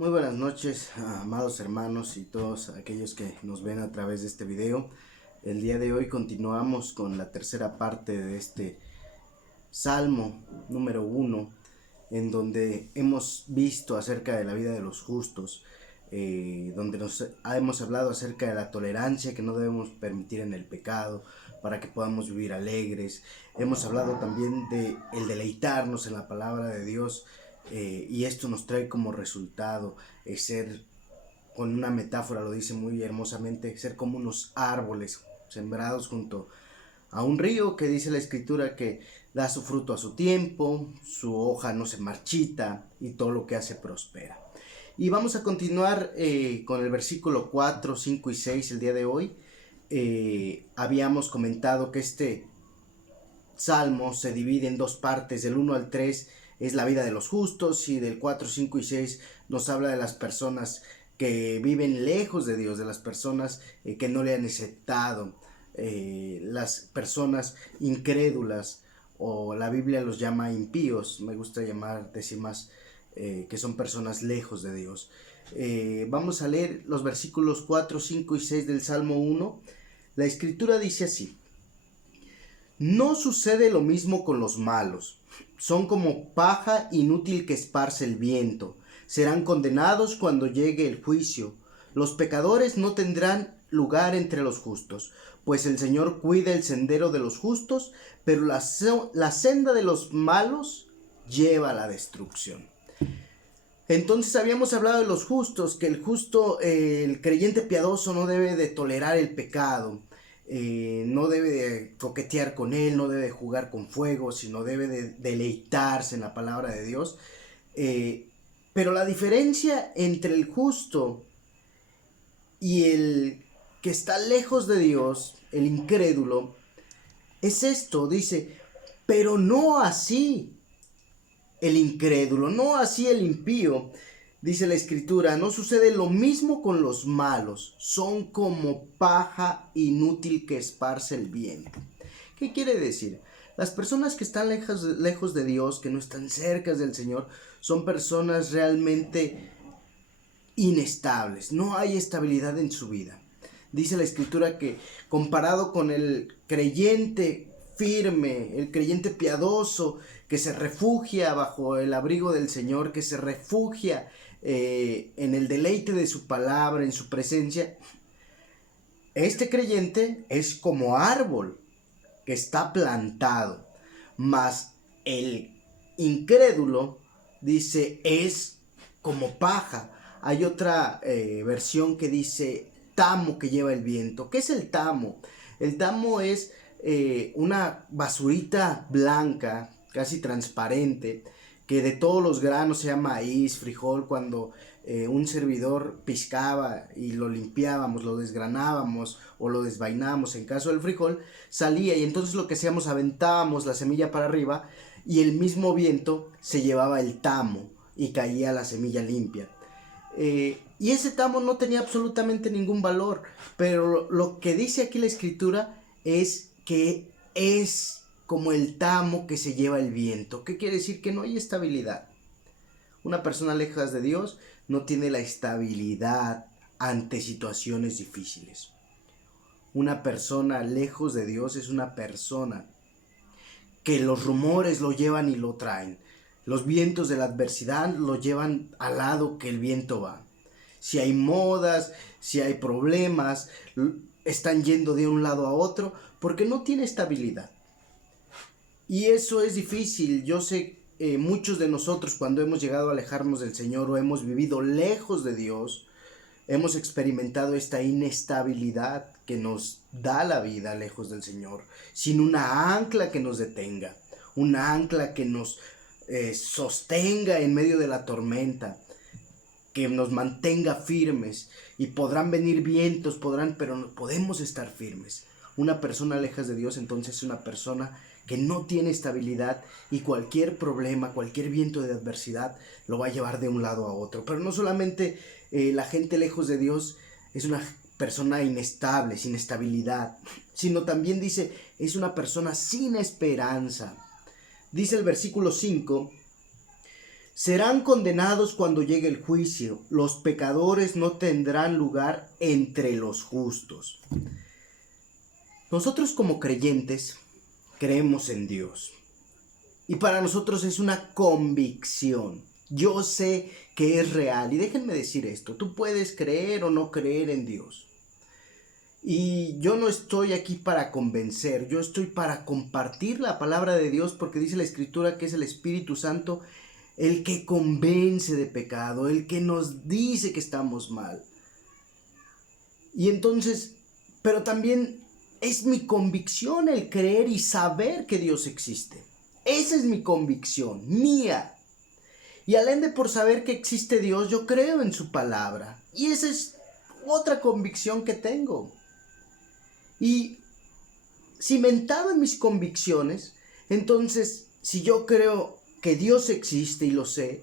Muy buenas noches, amados hermanos y todos aquellos que nos ven a través de este video. El día de hoy continuamos con la tercera parte de este Salmo número 1, en donde hemos visto acerca de la vida de los justos, donde hemos hablado acerca de la tolerancia que no debemos permitir en el pecado para que podamos vivir alegres. Hemos hablado también de el deleitarnos en la palabra de Dios, y esto nos trae como resultado ser, con una metáfora lo dice muy hermosamente, ser como unos árboles sembrados junto a un río, que dice la escritura que da su fruto a su tiempo, su hoja no se marchita y todo lo que hace prospera. Y vamos a continuar con el versículo 4, 5 y 6 el día de hoy. Habíamos comentado que este salmo se divide en dos partes. Del 1 al 3 es la vida de los justos, y del 4, 5 y 6 nos habla de las personas que viven lejos de Dios, de las personas que no le han aceptado, las personas incrédulas, o la Biblia los llama impíos. Me gusta decir más que son personas lejos de Dios. Vamos a leer los versículos 4, 5 y 6 del Salmo 1. La escritura dice así: no sucede lo mismo con los malos. Son como paja inútil que esparce el viento. Serán condenados cuando llegue el juicio. Los pecadores no tendrán lugar entre los justos, pues el Señor cuida el sendero de los justos, pero la senda de los malos lleva a la destrucción. Entonces habíamos hablado de los justos, que el justo, el creyente piadoso, no debe de tolerar el pecado. No debe de coquetear con él, no debe de jugar con fuego, sino debe de deleitarse en la palabra de Dios. Pero la diferencia entre el justo y el que está lejos de Dios, el incrédulo, es esto. Dice: pero no así el incrédulo, no así el impío. Dice la escritura: no sucede lo mismo con los malos, son como paja inútil que esparce el viento. ¿Qué quiere decir? Las personas que están lejos de Dios, que no están cerca del Señor, son personas realmente inestables, no hay estabilidad en su vida. Dice la escritura que, comparado con el creyente firme, el creyente piadoso, que se refugia bajo el abrigo del Señor, que se refugia en el deleite de su palabra, en su presencia, este creyente es como árbol que está plantado. Mas el incrédulo, dice, es como paja. Hay otra versión que dice tamo que lleva el viento. ¿Qué es el tamo? El tamo es una basurita blanca, casi transparente, que de todos los granos, sea maíz, frijol, cuando un servidor piscaba y lo limpiábamos, lo desgranábamos o lo desvainábamos, en caso del frijol, salía, y entonces lo que hacíamos, aventábamos la semilla para arriba y el mismo viento se llevaba el tamo y caía la semilla limpia. Y ese tamo no tenía absolutamente ningún valor, pero lo que dice aquí la escritura es que es como el tamo que se lleva el viento. ¿Qué quiere decir? Que no hay estabilidad. Una persona lejos de Dios no tiene la estabilidad ante situaciones difíciles. Una persona lejos de Dios es una persona que los rumores lo llevan y lo traen. Los vientos de la adversidad lo llevan al lado que el viento va. Si hay modas, si hay problemas, están yendo de un lado a otro porque no tiene estabilidad. Y eso es difícil. Yo sé, muchos de nosotros, cuando hemos llegado a alejarnos del Señor o hemos vivido lejos de Dios, hemos experimentado esta inestabilidad que nos da la vida lejos del Señor, sin una ancla que nos detenga, una ancla que nos sostenga en medio de la tormenta, que nos mantenga firmes. Y podrán venir vientos, pero no podemos estar firmes. Una persona lejos de Dios entonces es una persona que no tiene estabilidad, y cualquier problema, cualquier viento de adversidad lo va a llevar de un lado a otro. Pero no solamente la gente lejos de Dios es una persona inestable, sin estabilidad, sino también dice, es una persona sin esperanza. Dice el versículo 5: serán condenados cuando llegue el juicio. Los pecadores no tendrán lugar entre los justos. Nosotros como creyentes creemos en Dios. Y para nosotros es una convicción. Yo sé que es real. Y déjenme decir esto. Tú puedes creer o no creer en Dios. Y yo no estoy aquí para convencer. Yo estoy para compartir la palabra de Dios, porque dice la Escritura que es el Espíritu Santo el que convence de pecado, el que nos dice que estamos mal. Y entonces, pero también es mi convicción el creer y saber que Dios existe. Esa es mi convicción, mía. Y al ende, por saber que existe Dios, yo creo en su palabra. Y esa es otra convicción que tengo. Y cimentado en mis convicciones, entonces, si yo creo que Dios existe y lo sé,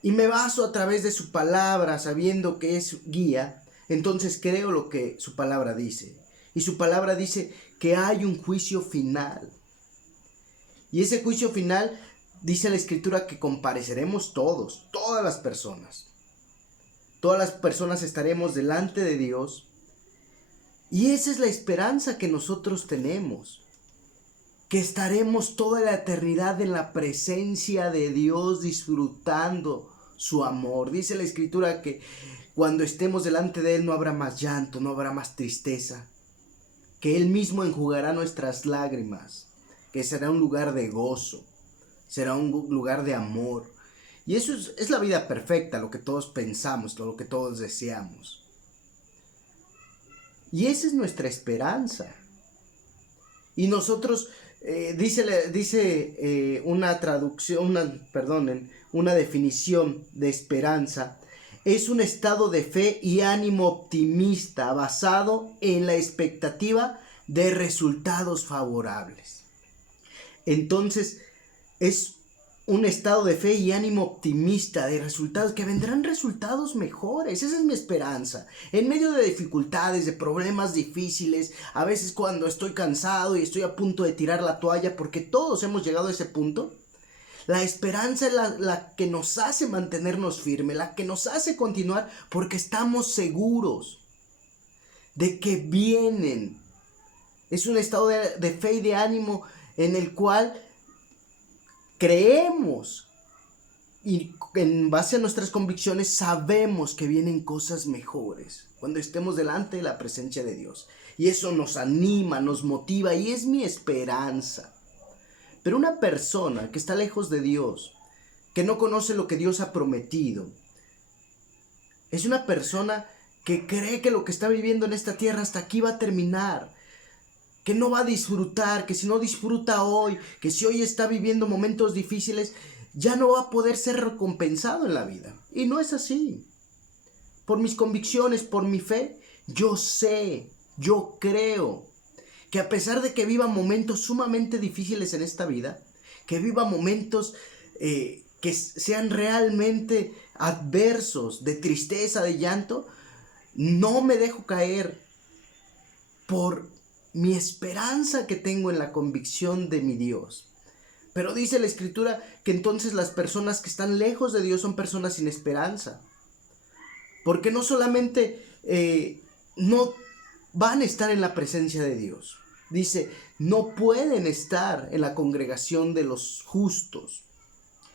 y me baso a través de su palabra sabiendo que es guía, entonces creo lo que su palabra dice. Y su palabra dice que hay un juicio final. Y ese juicio final, dice la Escritura, que compareceremos todos, todas las personas. Todas las personas estaremos delante de Dios. Y esa es la esperanza que nosotros tenemos. Que estaremos toda la eternidad en la presencia de Dios disfrutando su amor. Dice la Escritura que cuando estemos delante de Él no habrá más llanto, no habrá más tristeza. Que Él mismo enjugará nuestras lágrimas. Que será un lugar de gozo. Será un lugar de amor. Y eso es la vida perfecta, lo que todos pensamos, lo que todos deseamos. Y esa es nuestra esperanza. Y nosotros, dice una traducción, una definición de esperanza, es un estado de fe y ánimo optimista basado en la expectativa de resultados favorables. Entonces, es un estado de fe y ánimo optimista de resultados, que vendrán resultados mejores. Esa es mi esperanza. En medio de dificultades, de problemas difíciles, a veces cuando estoy cansado y estoy a punto de tirar la toalla, porque todos hemos llegado a ese punto, la esperanza es la que nos hace mantenernos firmes, la que nos hace continuar, porque estamos seguros de que vienen. Es un estado de fe y de ánimo en el cual creemos y en base a nuestras convicciones sabemos que vienen cosas mejores cuando estemos delante de la presencia de Dios. Y eso nos anima, nos motiva y es mi esperanza. Pero una persona que está lejos de Dios, que no conoce lo que Dios ha prometido, es una persona que cree que lo que está viviendo en esta tierra hasta aquí va a terminar. Que no va a disfrutar, que si no disfruta hoy, que si hoy está viviendo momentos difíciles, ya no va a poder ser recompensado en la vida. Y no es así. Por mis convicciones, por mi fe, yo sé, yo creo que a pesar de que viva momentos sumamente difíciles en esta vida, que viva momentos que sean realmente adversos, de tristeza, de llanto, no me dejo caer por mi esperanza que tengo en la convicción de mi Dios. Pero dice la Escritura que entonces las personas que están lejos de Dios son personas sin esperanza. Porque no solamente no van a estar en la presencia de Dios. Dice, no pueden estar en la congregación de los justos.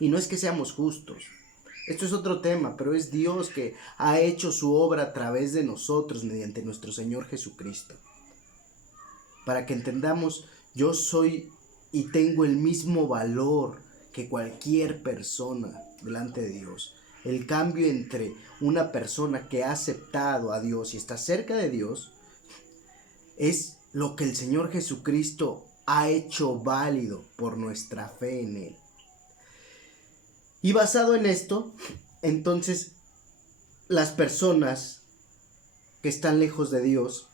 Y no es que seamos justos. Esto es otro tema, pero es Dios que ha hecho su obra a través de nosotros mediante nuestro Señor Jesucristo. Para que entendamos, yo soy y tengo el mismo valor que cualquier persona delante de Dios. El cambio entre una persona que ha aceptado a Dios y está cerca de Dios es lo que el Señor Jesucristo ha hecho válido por nuestra fe en Él. Y basado en esto, entonces las personas que están lejos de Dios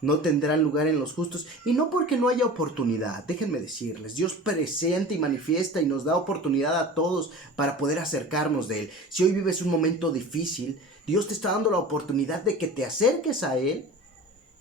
no tendrán lugar en los justos, y no porque no haya oportunidad. Déjenme decirles, Dios presenta y manifiesta y nos da oportunidad a todos para poder acercarnos de Él. Si hoy vives un momento difícil, Dios te está dando la oportunidad de que te acerques a Él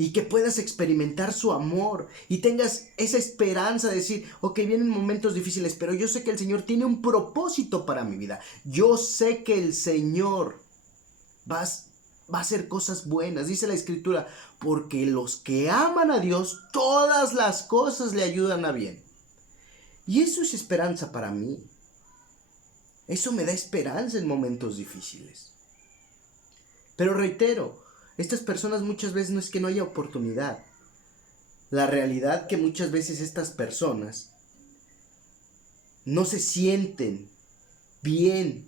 y que puedas experimentar su amor y tengas esa esperanza de decir, ok, vienen momentos difíciles, pero yo sé que el Señor tiene un propósito para mi vida. Yo sé que el Señor va a hacer cosas buenas. Dice la Escritura, porque los que aman a Dios, todas las cosas le ayudan a bien. Y eso es esperanza para mí. Eso me da esperanza en momentos difíciles. Pero reitero, estas personas muchas veces no es que no haya oportunidad. La realidad que muchas veces estas personas no se sienten bien,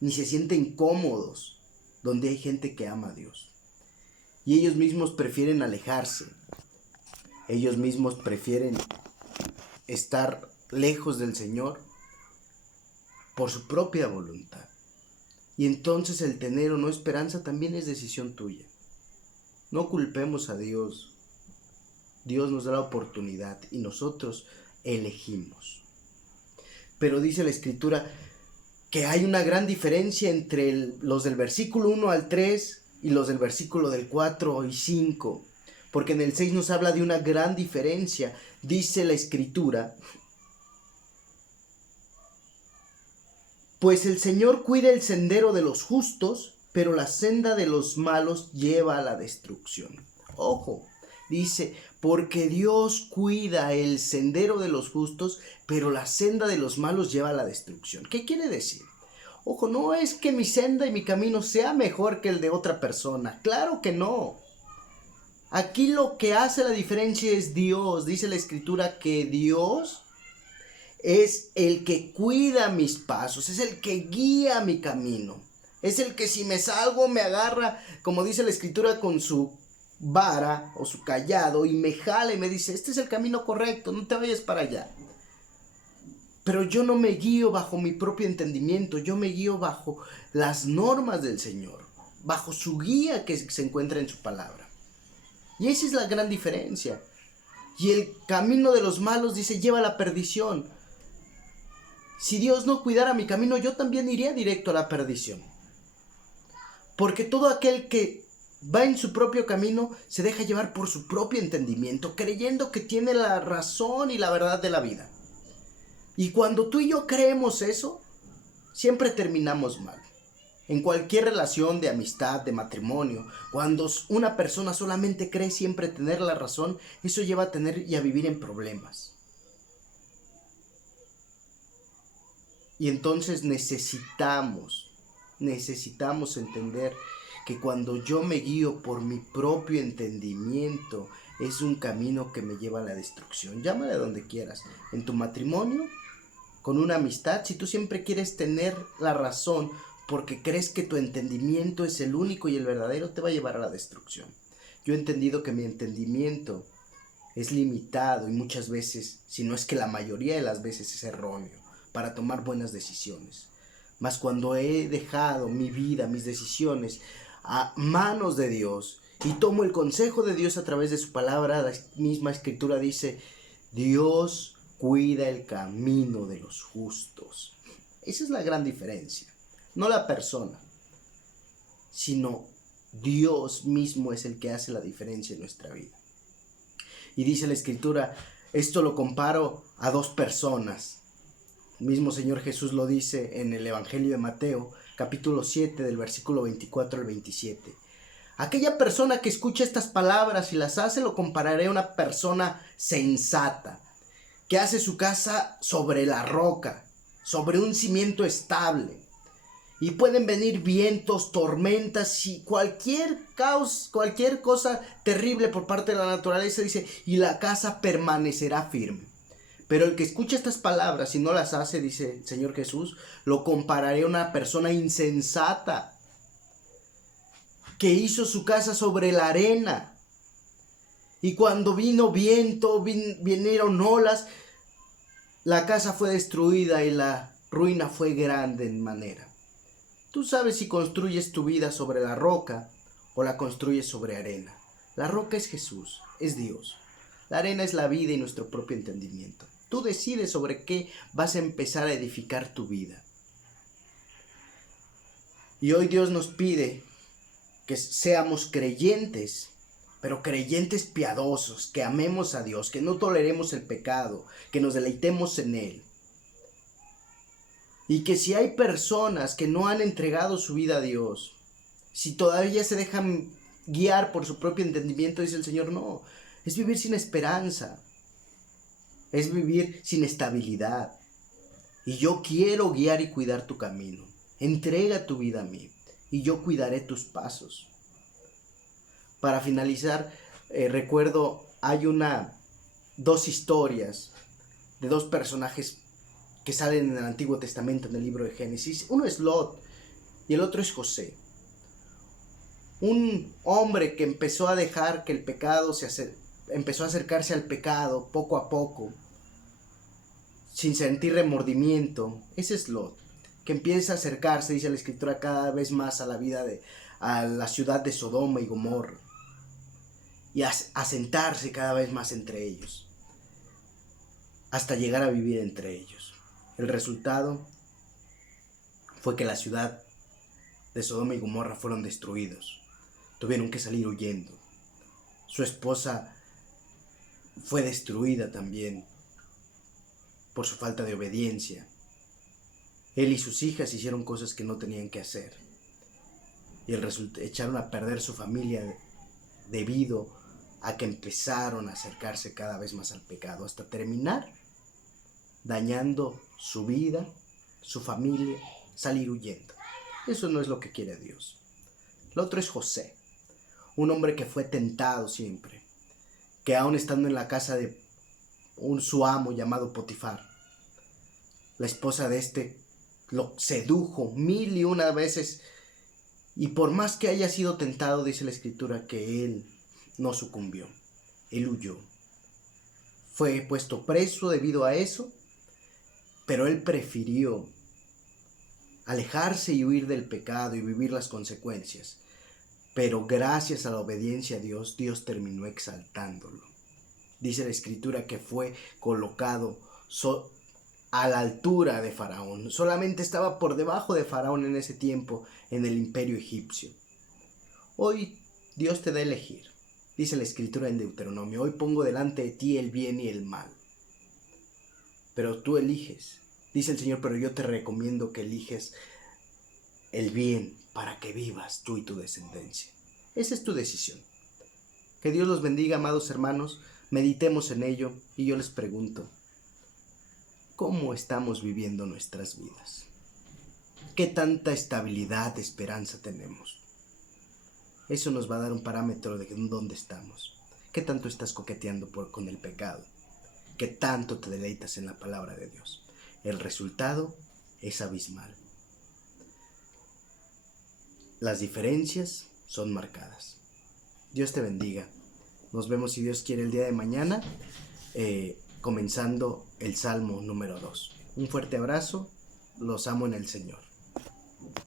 ni se sienten cómodos donde hay gente que ama a Dios. Y ellos mismos prefieren alejarse. Ellos mismos prefieren estar lejos del Señor por su propia voluntad. Y entonces el tener o no esperanza también es decisión tuya. No culpemos a Dios. Dios nos da la oportunidad y nosotros elegimos. Pero dice la Escritura que hay una gran diferencia entre los del versículo 1 al 3 y los del versículo del 4 y 5. Porque en el 6 nos habla de una gran diferencia. Dice la Escritura, pues el Señor cuida el sendero de los justos, pero la senda de los malos lleva a la destrucción. Ojo, dice, porque Dios cuida el sendero de los justos, pero la senda de los malos lleva a la destrucción. ¿Qué quiere decir? Ojo, no es que mi senda y mi camino sea mejor que el de otra persona. Claro que no. Aquí lo que hace la diferencia es Dios. Dice la Escritura que Dios es el que cuida mis pasos, es el que guía mi camino. Es el que si me salgo me agarra, como dice la Escritura, con su vara o su callado y me jala y me dice, este es el camino correcto, no te vayas para allá. Pero yo no me guío bajo mi propio entendimiento, yo me guío bajo las normas del Señor, bajo su guía que se encuentra en su palabra. Y esa es la gran diferencia. Y el camino de los malos, dice, lleva a la perdición. Si Dios no cuidara mi camino, yo también iría directo a la perdición. Porque todo aquel que va en su propio camino se deja llevar por su propio entendimiento, creyendo que tiene la razón y la verdad de la vida. Y cuando tú y yo creemos eso, siempre terminamos mal. En cualquier relación de amistad, de matrimonio, cuando una persona solamente cree siempre tener la razón, eso lleva a tener y a vivir en problemas. Y entonces necesitamos entender que cuando yo me guío por mi propio entendimiento, es un camino que me lleva a la destrucción. Llámale a donde quieras. En tu matrimonio, con una amistad, si tú siempre quieres tener la razón porque crees que tu entendimiento es el único y el verdadero, te va a llevar a la destrucción. Yo he entendido que mi entendimiento es limitado y muchas veces, si no es que la mayoría de las veces, es erróneo para tomar buenas decisiones. Mas cuando he dejado mi vida, mis decisiones a manos de Dios y tomo el consejo de Dios a través de su palabra, la misma Escritura dice, Dios cuida el camino de los justos. Esa es la gran diferencia. No la persona, sino Dios mismo es el que hace la diferencia en nuestra vida. Y dice la Escritura, esto lo comparo a dos personas. El mismo Señor Jesús lo dice en el Evangelio de Mateo, capítulo 7, del versículo 24 al 27. Aquella persona que escucha estas palabras y las hace, lo compararé a una persona sensata, que hace su casa sobre la roca, sobre un cimiento estable. Y pueden venir vientos, tormentas y cualquier caos, cualquier cosa terrible por parte de la naturaleza, dice, y la casa permanecerá firme. Pero el que escucha estas palabras y no las hace, dice el Señor Jesús, lo compararé a una persona insensata que hizo su casa sobre la arena. Y cuando vino viento, vinieron olas, la casa fue destruida y la ruina fue grande en manera. Tú sabes si construyes tu vida sobre la roca o la construyes sobre arena. La roca es Jesús, es Dios. La arena es la vida y nuestro propio entendimiento. Tú decides sobre qué vas a empezar a edificar tu vida. Y hoy Dios nos pide que seamos creyentes, pero creyentes piadosos, que amemos a Dios, que no toleremos el pecado, que nos deleitemos en Él. Y que si hay personas que no han entregado su vida a Dios, si todavía se dejan guiar por su propio entendimiento, dice el Señor, no, es vivir sin esperanza, es vivir sin estabilidad. Y yo quiero guiar y cuidar tu camino. Entrega tu vida a mí y yo cuidaré tus pasos. Para finalizar, recuerdo, hay dos historias de dos personajes que salen en el Antiguo Testamento, en el libro de Génesis. Uno es Lot y el otro es José. Un hombre que empezó a dejar que el pecado empezó a acercarse al pecado poco a poco, sin sentir remordimiento. Ese es Lot, que empieza a acercarse, dice la Escritura, cada vez más a a la ciudad de Sodoma y Gomorra, y a sentarse cada vez más entre ellos, hasta llegar a vivir entre ellos. El resultado fue que la ciudad de Sodoma y Gomorra fueron destruidos. Tuvieron que salir huyendo. Su esposa fue destruida también por su falta de obediencia. Él y sus hijas hicieron cosas que no tenían que hacer. Y echaron a perder su familia debido a que empezaron a acercarse cada vez más al pecado, hasta terminar dañando su vida, su familia, salir huyendo. Eso no es lo que quiere Dios. El otro es José, un hombre que fue tentado siempre, que aún estando en la casa de su amo llamado Potifar, la esposa de este lo sedujo 1001 veces, y por más que haya sido tentado, dice la Escritura, que él no sucumbió, él huyó. Fue puesto preso debido a eso, pero él prefirió alejarse y huir del pecado y vivir las consecuencias. Pero gracias a la obediencia a Dios, Dios terminó exaltándolo. Dice la Escritura que fue colocado a la altura de Faraón. Solamente estaba por debajo de Faraón en ese tiempo, en el imperio egipcio. Hoy Dios te da a elegir. Dice la Escritura en Deuteronomio: hoy pongo delante de ti el bien y el mal, pero tú eliges. Dice el Señor: pero yo te recomiendo que eliges el bien para que vivas tú y tu descendencia. Esa es tu decisión. Que Dios los bendiga, amados hermanos. Meditemos en ello y yo les pregunto: ¿cómo estamos viviendo nuestras vidas? ¿Qué tanta estabilidad, esperanza tenemos? Eso nos va a dar un parámetro de dónde estamos. ¿Qué tanto estás coqueteando con el pecado? ¿Qué tanto te deleitas en la palabra de Dios? El resultado es abismal. Las diferencias son marcadas. Dios te bendiga. Nos vemos, si Dios quiere, el día de mañana, comenzando el Salmo número 2. Un fuerte abrazo. Los amo en el Señor.